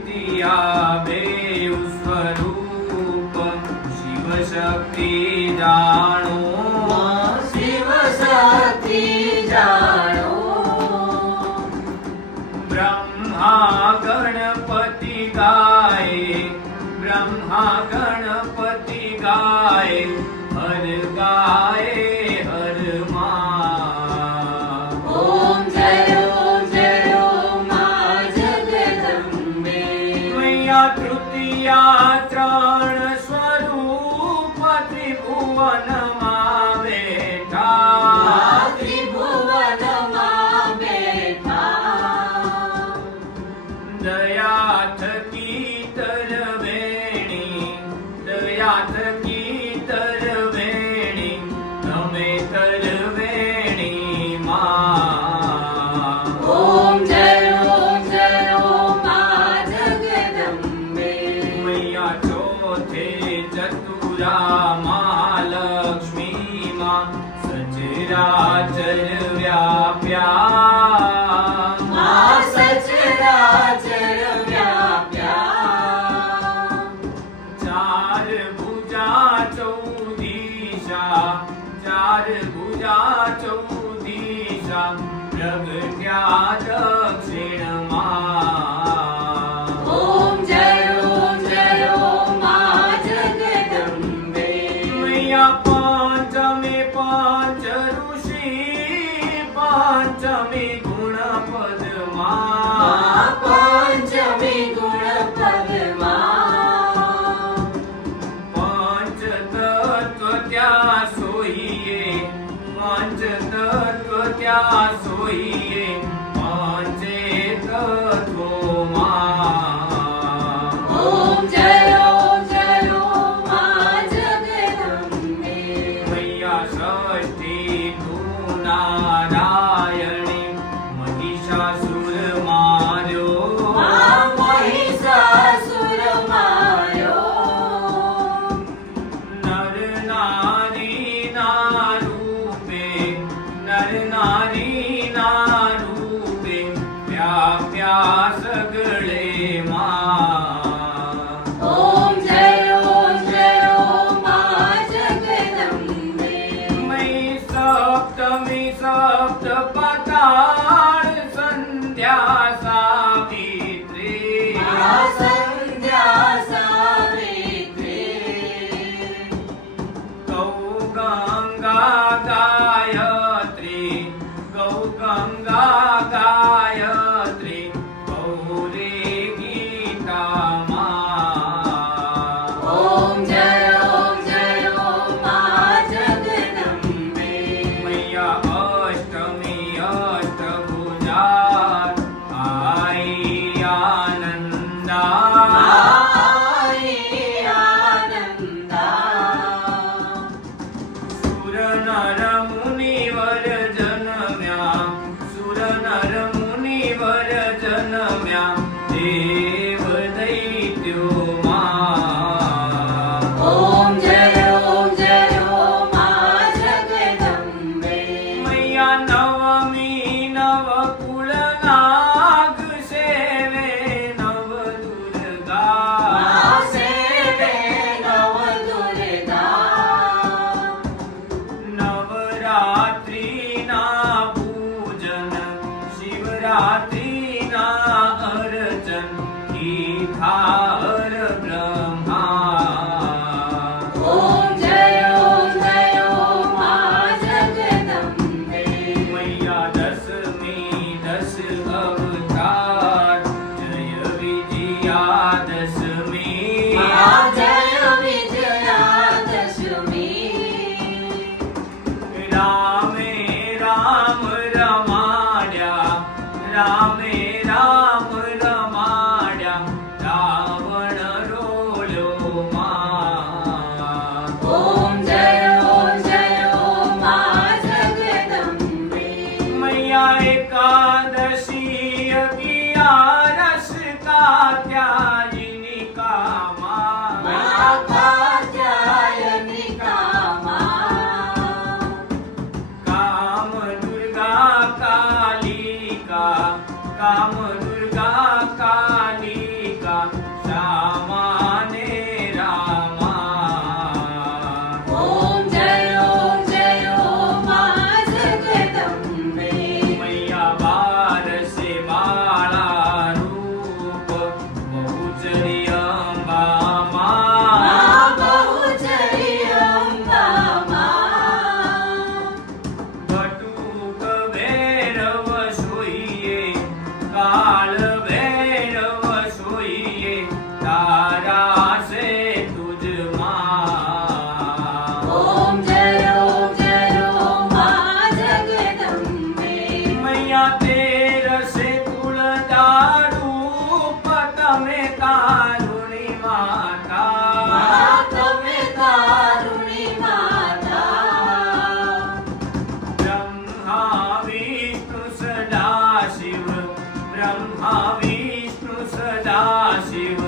द्वितीया बेउ स्वरूप शिव शक्ति जानो शिव शक्ति जानो ब्रह्मा गणपति गाए ब्रह्मा गणपति गाए हर माँ ओम जय माँ जगदम्बे मैया तृतीया त्रण स्वरूप त्रिभुवन माँ बेटा त्रिभुवन माँ बेटा दया थकी तरवेणी दया थकी तरवेणी તમે तरवेणी माँ ओम जय माँ जगदम्बे मैया चौथे चतुरा माँ लक्ष्मी माँ सचराचर व्याप्या माँ सचराचर व्याप्या चार भुजा चौदिशा चार भुजा चौदिशा प्रगट्या दक्षिण माँ ओम जय माँ जगदम्बे मैया पंचमे पंच ऋषि पंचमी गुण पद माँ पंचमी गुण पद्मा पंच तत्व त्या सोईए पंच तत्व त्या सोईए पंचे तत्व माँ ओम जय माँ जगदम्बे मैया षष्ठी तू नारायणी महिषासुर मार्यो माँ महिषासुर मार्यो नर नारी ना रूपे नर नारी ना रूपे व्याप्या सगळे माँ ओम जय माँ जगदम्बे मयि सप्तमी सप्त पाताळ संध्या सावित्री माँ संध्या सावित्री गौ गंगा गायत्री गौ गंगा गायत्री गौरी गीता माँ ओम जय माँ जगदम्बे मैया अष्टमी अष्टभुजा आई आनंदा आई आनंदा सुर नर मुनिवर जन्म्या सुर नर मुनिवर जन्म्या देव दैत्यो माँ ओम जय माँ जगदम्बे मैया नवमी नव कुल नाग सेवे नव दुर्गा माँ सेवे नव दुर्गा नवरात्रि ना पूजन शिवरात्रि ना अर्चन गीतार ब्रह्मा ओम जय माँ जगदम्बे मैया दशमी दश अवतार जय विजया दशमी माँ जय विजयादशमी रामे राम रमाड्या रामे राम रमाड्या रावण रोलो माँ ओम जय माँ जगदम्बे मैया एकादशी अगियारस कात्यायिनी का माँ माँ कात्यायनी का माँ काम दुर्गा कालिका काम दुर्गा कालिका તમે કારુણી માતા મા તમે કારુણી માતા બ્રહ્મા વિષ્ણુ સદા શિવ બ્રહ્મા વિષ્ણુ સદા શિવ